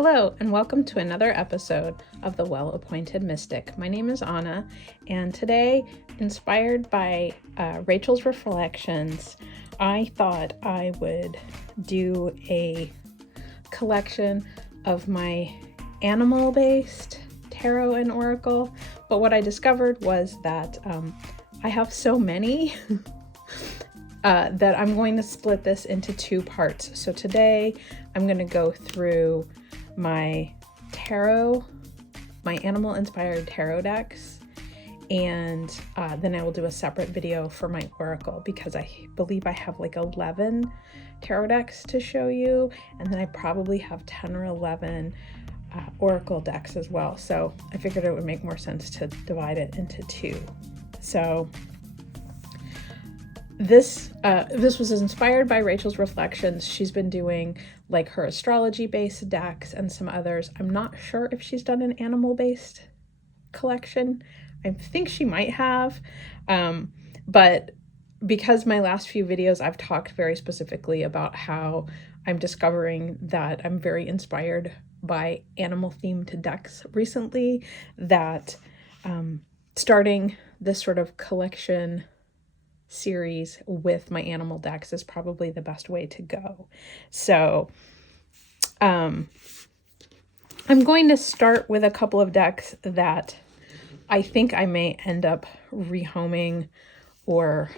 Hello, and welcome to another episode of The Well-Appointed Mystic. My name is Anna, and today, inspired by Rachel's reflections, I thought I would do a collection of my animal-based tarot and oracle. But what I discovered was that I have so many that I'm going to split this into two parts. So today I'm going to go through my tarot, my animal inspired tarot decks, and then I will do a separate video for my oracle because I believe I have like 11 tarot decks to show you, and then I probably have 10 or 11 oracle decks as well. So I figured it would make more sense to divide it into two. So this was inspired by Rachel's reflections. She's been doing like her astrology based decks and some others. I'm not sure if she's done an animal based collection. I think she might have, but because my last few videos I've talked very specifically about how I'm discovering that I'm very inspired by animal themed decks recently, that starting this sort of collection series with my animal decks is probably the best way to go. So I'm going to start with a couple of decks that I think I may end up rehoming or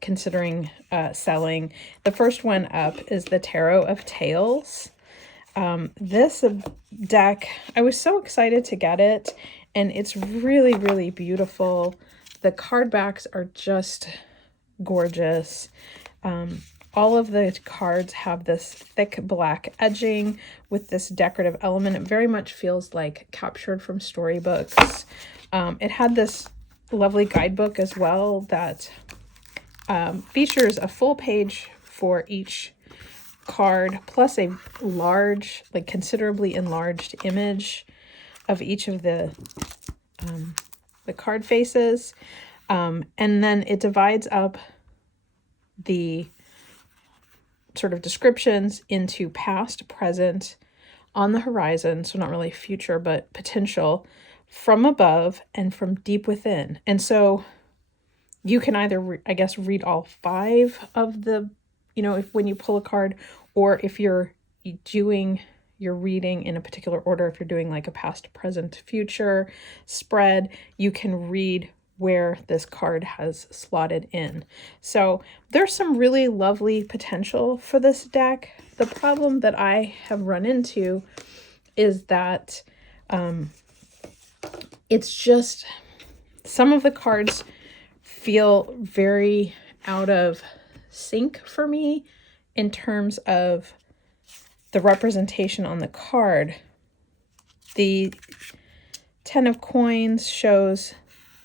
considering selling. The first one up is the Tarot of Tales. This deck, I was so excited to get it, and it's really, really beautiful. The card backs are just gorgeous. All of the cards have this thick black edging with this decorative element. It very much feels like captured from storybooks. It had this lovely guidebook as well that features a full page for each card, plus a large, like considerably enlarged image of each of the card faces. And then it divides up the sort of descriptions into past, present, on the horizon, so not really future, but potential, from above, and from deep within. And so you can either, read all 5 of the, when you pull a card, or if you're doing your reading in a particular order, if you're doing like a past, present, future spread, you can read where this card has slotted in. So there's some really lovely potential for this deck. The problem that I have run into is that it's just some of the cards feel very out of sync for me in terms of the representation on the card. The 10 of Coins shows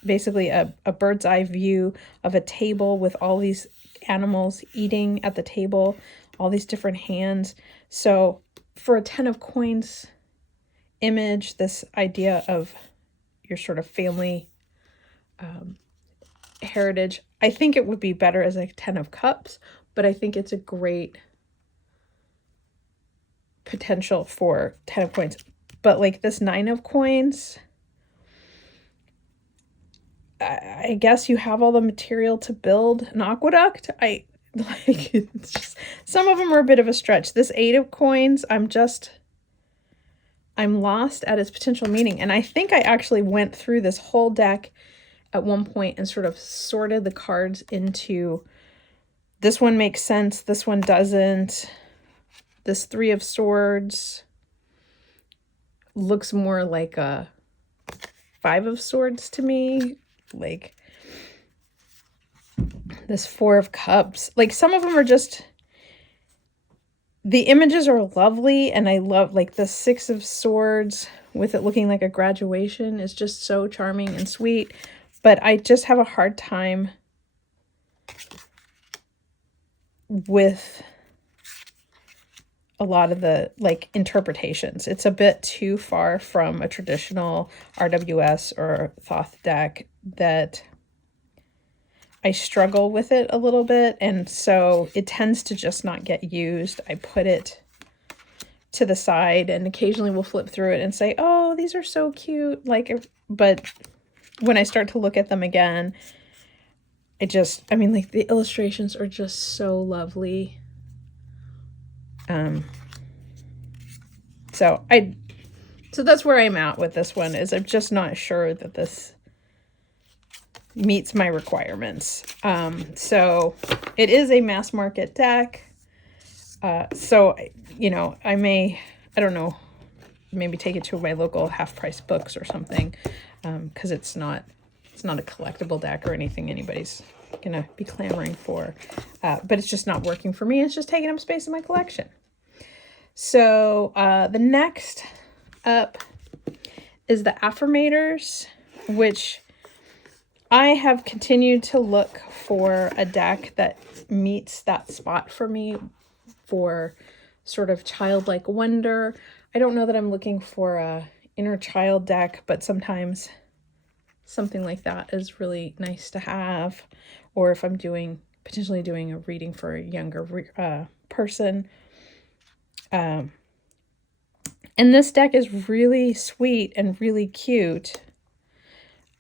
basically a bird's eye view of a table with all these animals eating at the table, all these different hands. So for a 10 of Coins image, this idea of your sort of family heritage, I think it would be better as a 10 of Cups, but I think it's a great potential for 10 of Coins. But like this 9 of Coins, I guess you have all the material to build an aqueduct. It's just, some of them are a bit of a stretch. This 8 of Coins, I'm lost at its potential meaning. And I think I actually went through this whole deck at one point and sort of sorted the cards into, this one makes sense, this one doesn't. This 3 of Swords looks more like a 5 of Swords to me. Like this 4 of Cups, like some of them are just, the images are lovely, and I love like the 6 of Swords with it looking like a graduation is just so charming and sweet, but I just have a hard time with a lot of the like interpretations. It's a bit too far from a traditional RWS or Thoth deck that I struggle with it a little bit, and so it tends to just not get used. I put it to the side, and occasionally we'll flip through it and say, oh, these are so cute. Like, but when I start to look at them again, I mean, like, the illustrations are just so lovely. So that's where I'm at with this one, is I'm just not sure that this meets my requirements. So it is a mass market deck. So, you know, I don't know, maybe take it to my local half-price books or something, because it's not a collectible deck or anything anybody's gonna be clamoring for, but it's just not working for me. It's just taking up space in my collection. So the next up is the Affirmators, which I have continued to look for a deck that meets that spot for me, for sort of childlike wonder. I don't know that I'm looking for a inner child deck, but sometimes something like that is really nice to have. Or if I'm potentially doing a reading for a younger person. And this deck is really sweet and really cute,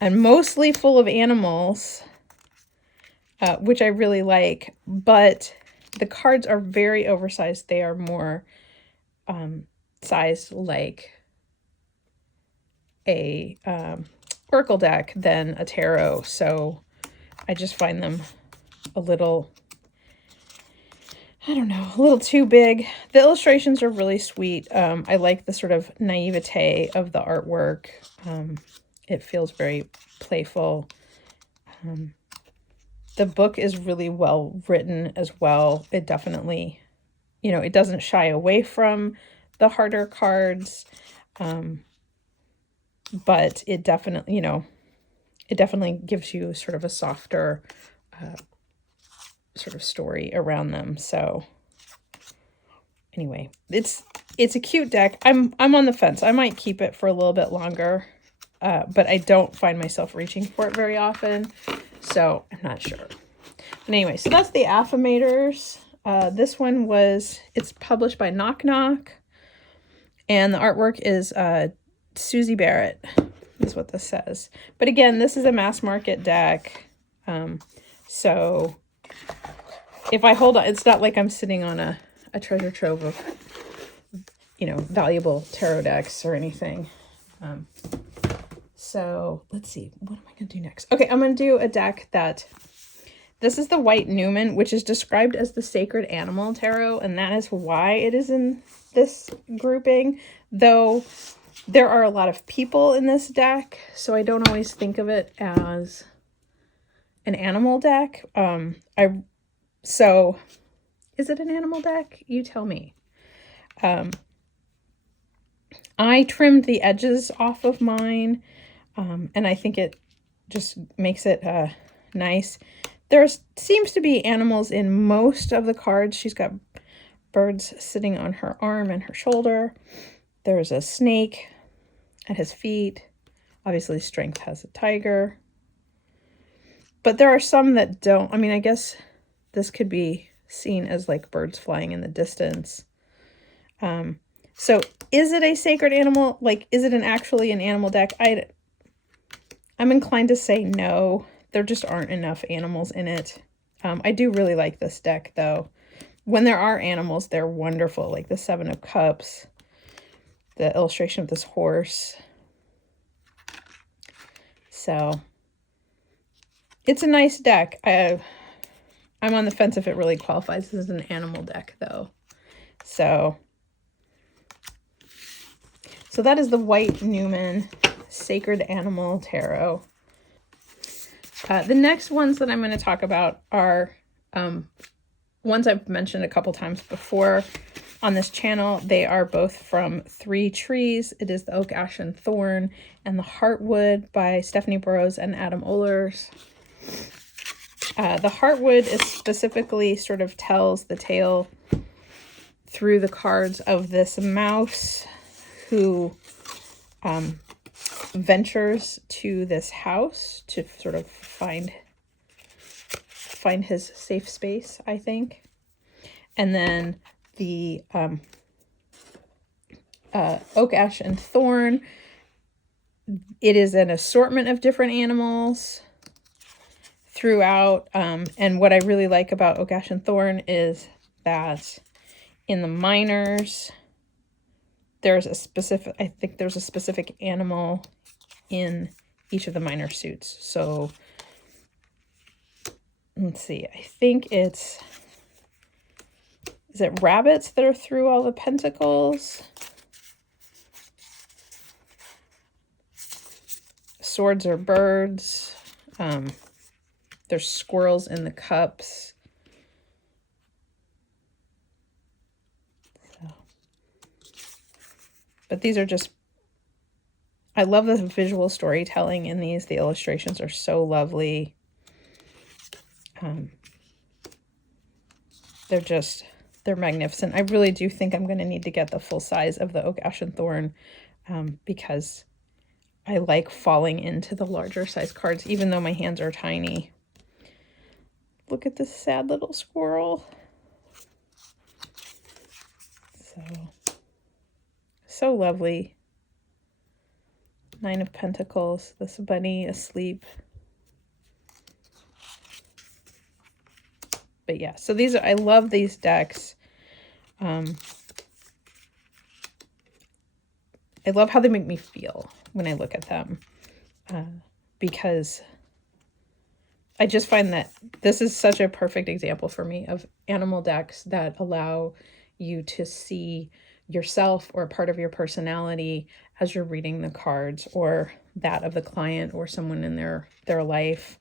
and mostly full of animals, which I really like, but the cards are very oversized. They are more sized like a Oracle deck than a tarot, so I just find them a little, I don't know, a little too big. The illustrations are really sweet. I like the sort of naivete of the artwork. It feels very playful. The book is really well written as well. It definitely, you know, it doesn't shy away from the harder cards, but it definitely, you know, it definitely gives you sort of a softer sort of story around them. So anyway, it's a cute deck. I'm on the fence. I might keep it for a little bit longer, but I don't find myself reaching for it very often, so I'm not sure. But anyway, so that's the Affirmators. This one it's published by Knock Knock, and the artwork is Susie Barrett, is what this says. But again, this is a mass market deck, so if I hold on, it's not like I'm sitting on a treasure trove of, you know, valuable tarot decks or anything. So let's see, what am I going to do next? Okay, I'm going to do a deck this is the White Newman, which is described as the Sacred Animal Tarot, and that is why it is in this grouping, though there are a lot of people in this deck, so I don't always think of it as an animal deck. So is it an animal deck? You tell me. I trimmed the edges off of mine, and I think it just makes it nice. There seems to be animals in most of the cards. She's got birds sitting on her arm and her shoulder. There's a snake at his feet. Obviously, Strength has a tiger. But there are some that don't. I mean, I guess this could be seen as like birds flying in the distance. So is it a sacred animal? Like, is it actually an animal deck? I'm inclined to say no. There just aren't enough animals in it. I do really like this deck, though. When there are animals, they're wonderful, like the Seven of Cups, the illustration of this horse. So it's a nice deck. I'm on the fence if it really qualifies as an animal deck, though. So that is the White Newman Sacred Animal Tarot. The next ones that I'm going to talk about are ones I've mentioned a couple times before on this channel. They are both from Three Trees. It is the Oak, Ash, and Thorn, and the Heartwood by Stephanie Burrows and Adam Ohlers. The Heartwood is specifically sort of tells the tale through the cards of this mouse who ventures to this house to sort of find his safe space, I think. And then the Oak, Ash, and Thorn. It is an assortment of different animals throughout. And what I really like about Oak, Ash, and Thorn is that in the minors, there's a specific, I think there's a specific animal in each of the minor suits. So let's see, I think is it rabbits that are through all the pentacles? Swords are birds. There's squirrels in the cups. So. But these are just, I love the visual storytelling in these. The illustrations are so lovely. They're magnificent. I really do think I'm going to need to get the full size of the Oak, Ash, and Thorn because I like falling into the larger size cards, even though my hands are tiny. Look at this sad little squirrel. So lovely. 9 of Pentacles, this bunny asleep. But yeah, so these are, I love these decks. I love how they make me feel when I look at them, because I just find that this is such a perfect example for me of animal decks that allow you to see yourself or a part of your personality as you're reading the cards, or that of the client or someone in their life,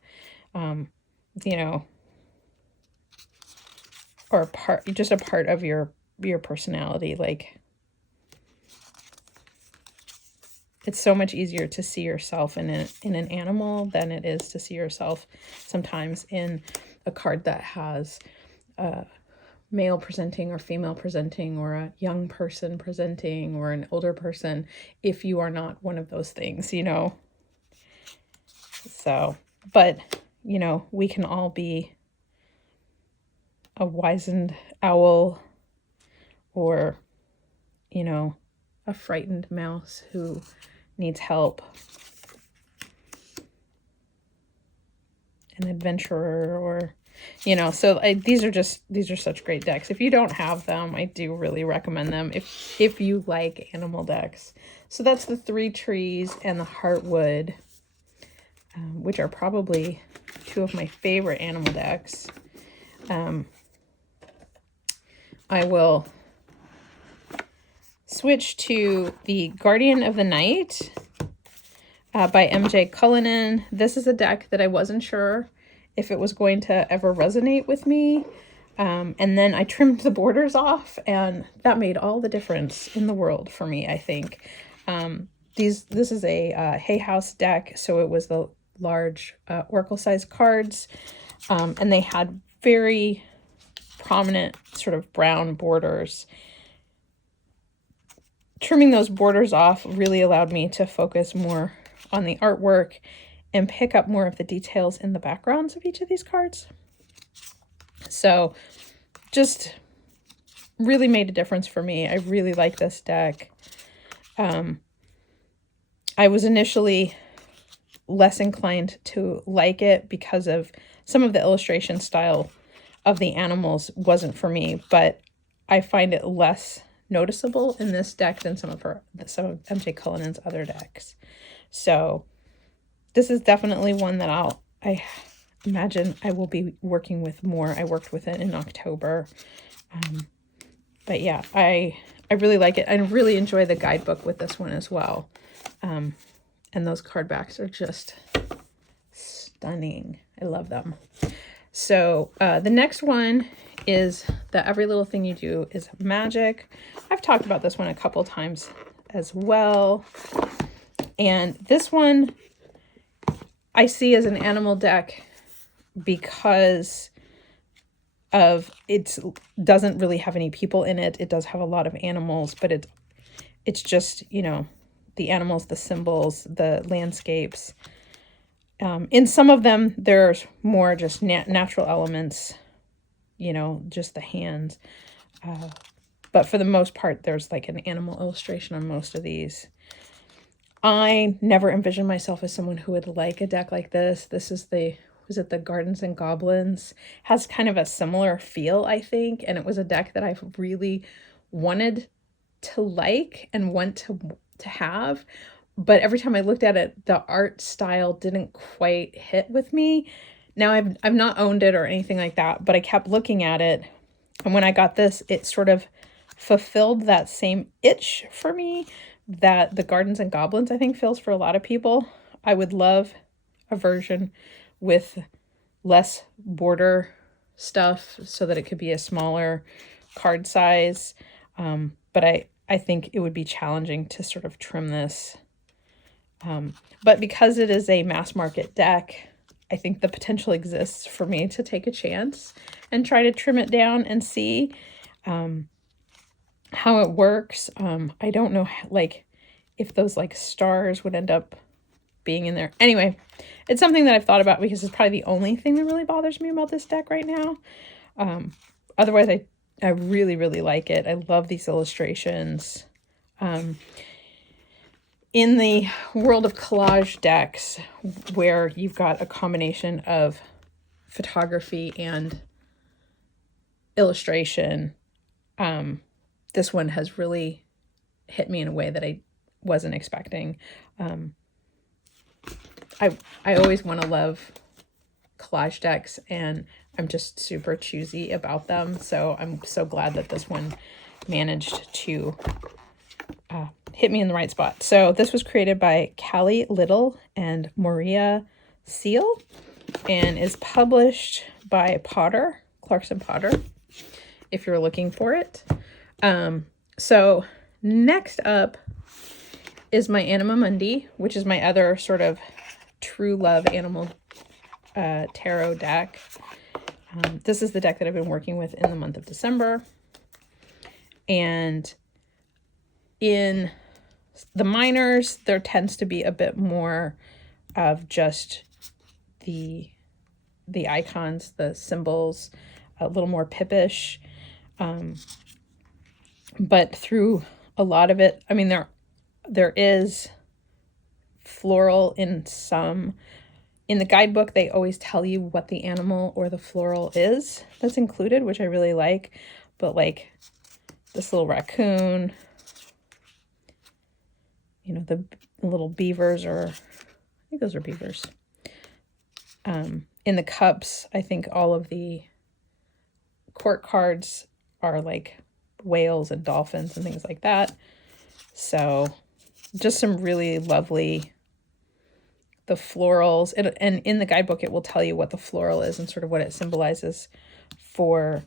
you know, or just a part of your personality. Like, it's so much easier to see yourself in an animal than it is to see yourself sometimes in a card that has male presenting or female presenting, or a young person presenting or an older person, if you are not one of those things, you know. So, but, you know, we can all be a wizened owl, or, you know, a frightened mouse who needs help, an adventurer, or, you know. So these are such great decks. If you don't have them, I do really recommend them if you like animal decks. So that's the 3 trees and the Heartwood, which are probably 2 of my favorite animal decks. I will switch to the Guardian of the Night by MJ Cullinan. This is a deck that I wasn't sure if it was going to ever resonate with me. And then I trimmed the borders off, and that made all the difference in the world for me, I think. This is a Hay House deck, so it was the large Oracle-sized cards, and they had very prominent sort of brown borders. Trimming those borders off really allowed me to focus more on the artwork and pick up more of the details in the backgrounds of each of these cards. So just really made a difference for me. I really like this deck. I was initially less inclined to like it because of some of the illustration style of the animals wasn't for me, but I find it less noticeable in this deck than some of MJ Cullinan's other decks. So this is definitely one that I imagine I will be working with more. I worked with it in October. But yeah, I really like it. I really enjoy the guidebook with this one as well. And those card backs are just stunning. I love them. So the next one is the Every Little Thing You Do is Magic. I've talked about this one a couple times as well. And this one I see as an animal deck because of it doesn't really have any people in it. It does have a lot of animals, but it's just, you know, the animals, the symbols, the landscapes. In some of them, there's more just natural elements, you know, just the hands. But for the most part, there's like an animal illustration on most of these. I never envisioned myself as someone who would like a deck like this. This is was it the Gardens and Goblins? Has kind of a similar feel, I think. And it was a deck that I've really wanted to like and want to have. But every time I looked at it, the art style didn't quite hit with me. Now I've not owned it or anything like that, but I kept looking at it. And when I got this, it sort of fulfilled that same itch for me that the Gardens and Goblins, I think, fills for a lot of people. I would love a version with less border stuff so that it could be a smaller card size. But I think it would be challenging to sort of trim this. But because it is a mass market deck, I think the potential exists for me to take a chance and try to trim it down and see how it works. I don't know, like, if those like stars would end up being in there. Anyway, it's something that I've thought about because it's probably the only thing that really bothers me about this deck right now. Otherwise, I really, really like it. I love these illustrations. In the world of collage decks, where you've got a combination of photography and illustration, this one has really hit me in a way that I wasn't expecting. I always want to love collage decks, and I'm just super choosy about them. So I'm so glad that this one managed to hit me in the right spot. So this was created by Callie Little and Maria Seal and is published by Potter, Clarkson Potter, if you're looking for it. So next up is my Animam Mundy, which is my other sort of true love animal tarot deck. This is the deck that I've been working with in the month of December. And in the minors, there tends to be a bit more of just the icons, the symbols, a little more pippish. But through a lot of it, I mean, there is floral in some. In the guidebook, they always tell you what the animal or the floral is that's included, which I really like. But like this little raccoon, you know, the little beavers, or I think those are beavers. In the cups, I think all of the court cards are like whales and dolphins and things like that. So just some really lovely, the florals. And in the guidebook, it will tell you what the floral is and sort of what it symbolizes for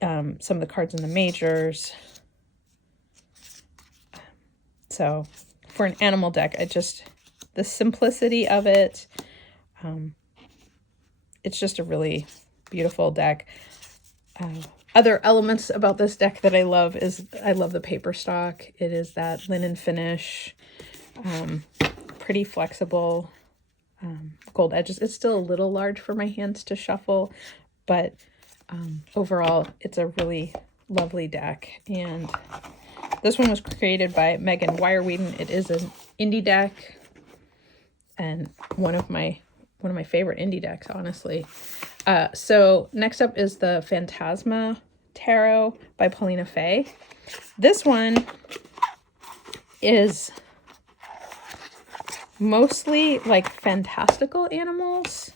some of the cards in the majors. So for an animal deck, the simplicity of it, it's just a really beautiful deck. Other elements about this deck that I love is I love the paper stock. It is that linen finish, pretty flexible, gold edges. It's still a little large for my hands to shuffle, but overall, it's a really lovely deck. And this one was created by Megan Weyerweden. It is an indie deck and one of my favorite indie decks, honestly. So next up is the Phantasma Tarot by Paulina Fay. This one is mostly like fantastical animals.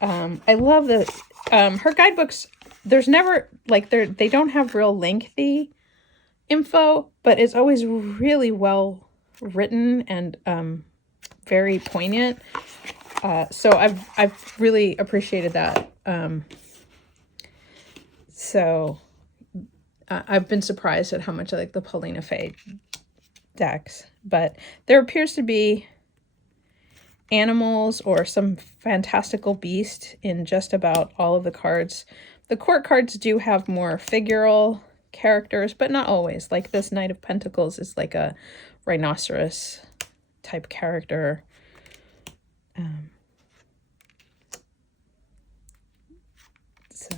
I love that her guidebooks, there's never like they don't have real lengthy info, but it's always really well written and very poignant. So I've really appreciated that. So I've been surprised at how much I like the Paulina Fay decks, but there appears to be animals or some fantastical beast in just about all of the cards. The court cards do have more figural characters, but not always. Like this Knight of Pentacles is like a rhinoceros type character. So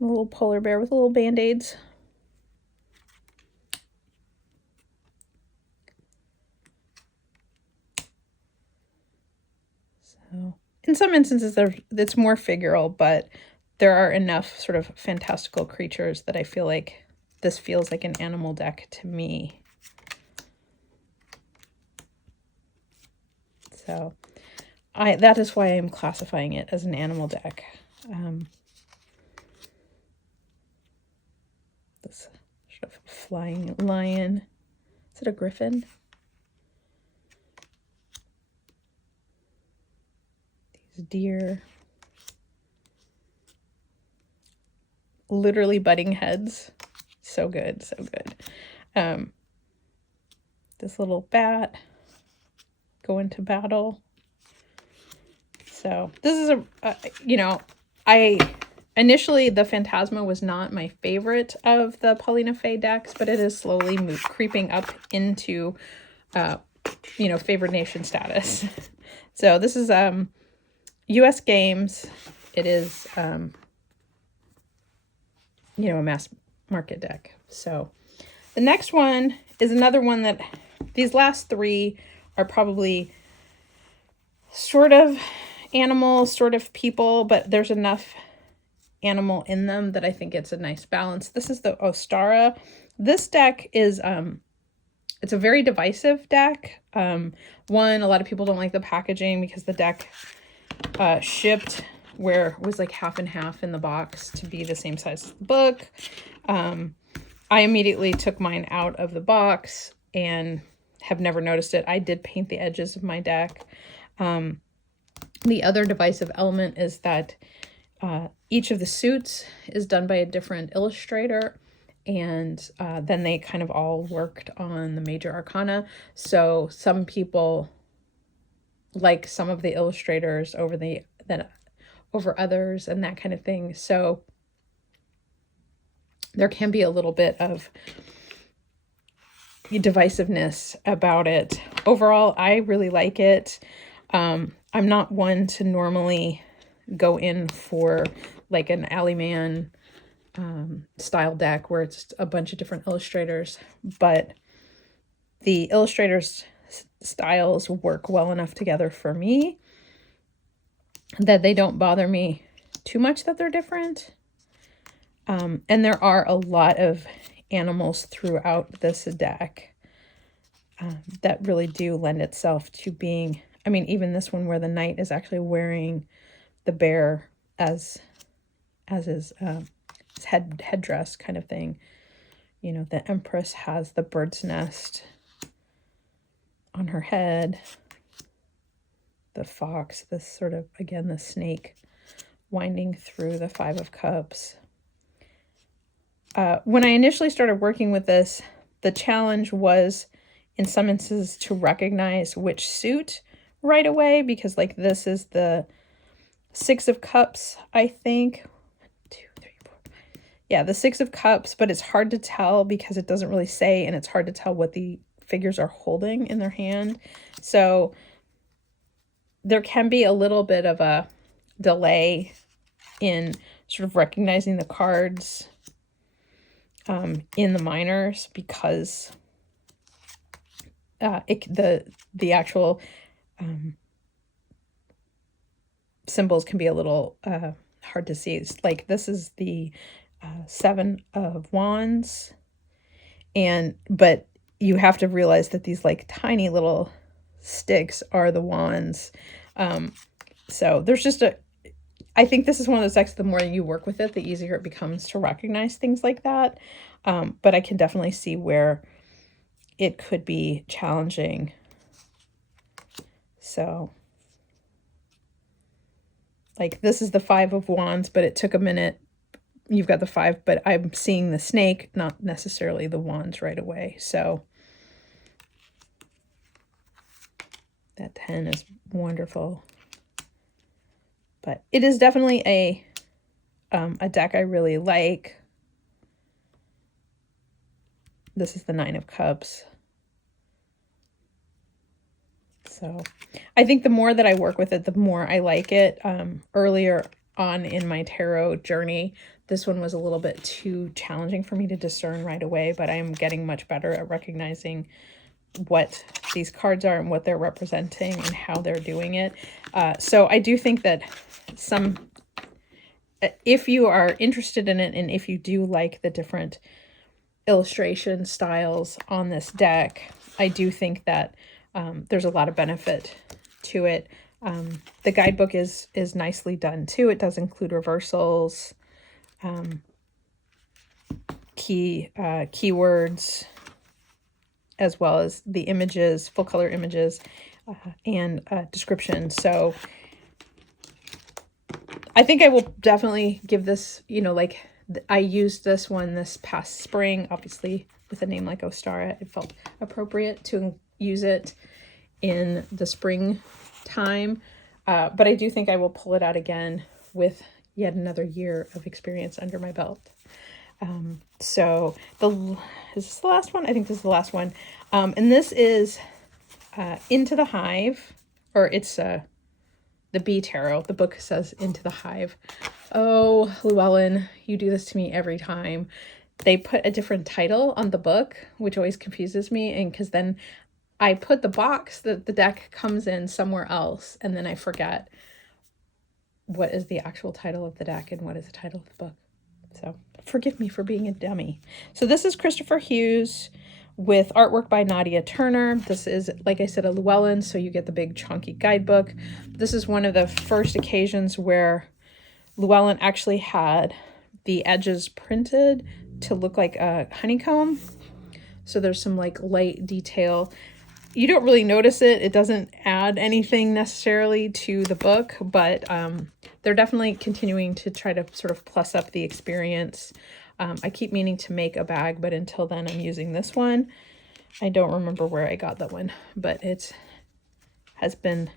A little polar bear with little band-aids. So in some instances it's more figural, but there are enough sort of fantastical creatures that I feel like this feels like an animal deck to me. So that is why I'm classifying it as an animal deck. This sort of flying lion. Is it a griffin? These deer. Literally butting heads. So good, so good. This little bat going to battle. So this is you know, initially the Phantasma was not my favorite of the Paulina Faye decks, but it is slowly creeping up into, you know, favored nation status. So this is US Games. It is, you know, a mass market deck. So the next one is another one that these last three are probably sort of animal, sort of people, but there's enough animal in them that I think it's a nice balance. This is the Ostara. This deck is, it's a very divisive deck. One, a lot of people don't like the packaging because the deck shipped where it was like half and half in the box to be the same size as the book. I immediately took mine out of the box and have never noticed it. I did paint the edges of my deck. The other divisive element is that each of the suits is done by a different illustrator, and then they kind of all worked on the major arcana. So some people like some of the illustrators over others and that kind of thing. So there can be a little bit of divisiveness about it. Overall, I really like it. I'm not one to normally go in for like an Alleyman style deck where it's a bunch of different illustrators, but the illustrators' styles work well enough together for me that they don't bother me too much that they're different. And there are a lot of animals throughout this deck that really do lend itself to being, I mean, even this one where the knight is actually wearing the bear as his headdress kind of thing. You know, the Empress has the bird's nest on her head. The fox, this sort of, again, the snake winding through the Five of Cups. When I initially started working with this, the challenge was in some instances to recognize which suit right away, because like this is the Six of Cups, I think. 1, 2, 3, 4, 5. Yeah, the Six of Cups, but it's hard to tell because it doesn't really say, and it's hard to tell what the figures are holding in their hand. So there can be a little bit of a delay in sort of recognizing the cards in the minors, because the actual symbols can be a little hard to see. It's like this is the Seven of Wands, but you have to realize that these like tiny little sticks are the wands. So there's just I think this is one of those decks, the more you work with it, the easier it becomes to recognize things like that. But I can definitely see where it could be challenging. So like this is the Five of Wands, but it took a minute. You've got the five, but I'm seeing the snake, not necessarily the wands right away. So that 10 is wonderful. But it is definitely a deck I really like. This is the Nine of Cups. So I think the more that I work with it, the more I like it. Earlier on in my tarot journey, This one was a little bit too challenging for me to discern right away, but I am getting much better at recognizing what these cards are and what they're representing and how they're doing it. So I do think that if you are interested in it and if you do like the different illustration styles on this deck, I do think that there's a lot of benefit to it. The guidebook is nicely done too. It does include reversals, keywords, as well as the images, full color images, and description. So I think I will definitely give this, you know, like I used this one this past spring, obviously with a name like Ostara, it felt appropriate to use it in the spring time. But I do think I will pull it out again with yet another year of experience under my belt. So is this the last one? I think this is the last one. And this is Into the Hive, or it's the Bee Tarot. The book says Into the Hive. Oh, Llewellyn, you do this to me every time. They put a different title on the book, which always confuses me. And because then I put the box that the deck comes in somewhere else, and then I forget what is the actual title of the deck and what is the title of the book. So forgive me for being a dummy. So this is Christopher Hughes with artwork by Nadia Turner. This is, like I said, a Llewellyn, so you get the big chunky guidebook. This is one of the first occasions where Llewellyn actually had the edges printed to look like a honeycomb. So there's some like light detail. You don't really notice it. It doesn't add anything necessarily to the book, but they're definitely continuing to try to sort of plus up the experience. I keep meaning to make a bag, but until then I'm using this one. I don't remember where I got that one, but it has been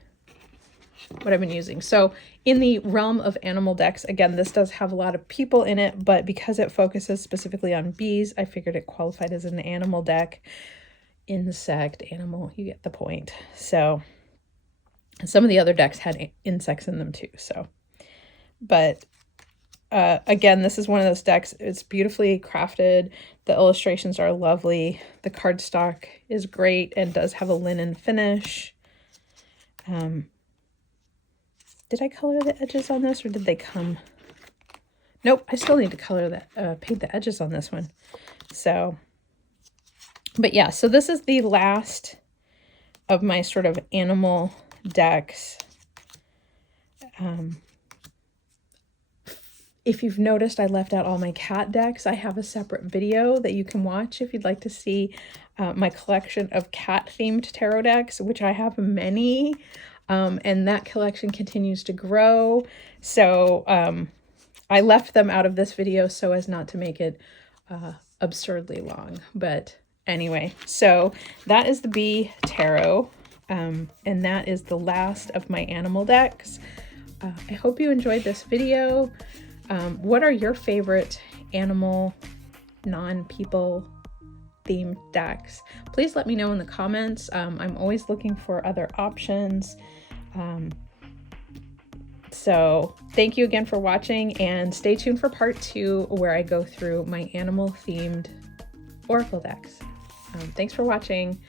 what I've been using. So in the realm of animal decks, again, this does have a lot of people in it, but because it focuses specifically on bees, I figured it qualified as an animal deck. Insect, animal, you get the point. So some of the other decks had insects in them too. So, but again, this is one of those decks. It's beautifully crafted. The illustrations are lovely. The cardstock is great and does have a linen finish. Did I color the edges on this, or did they come? Nope, I still need to color that, paint the edges on this one. So, but yeah, so this is the last of my sort of animal decks. If you've noticed, I left out all my cat decks. I have a separate video that you can watch if you'd like to see my collection of cat-themed tarot decks, which I have many, and that collection continues to grow. So I left them out of this video so as not to make it absurdly long. But anyway, so that is the Bee Tarot, and that is the last of my animal decks. I hope you enjoyed this video. What are your favorite animal, non-people themed decks? Please let me know in the comments. I'm always looking for other options. So thank you again for watching, and stay tuned for part 2 where I go through my animal themed oracle decks. Thanks for watching.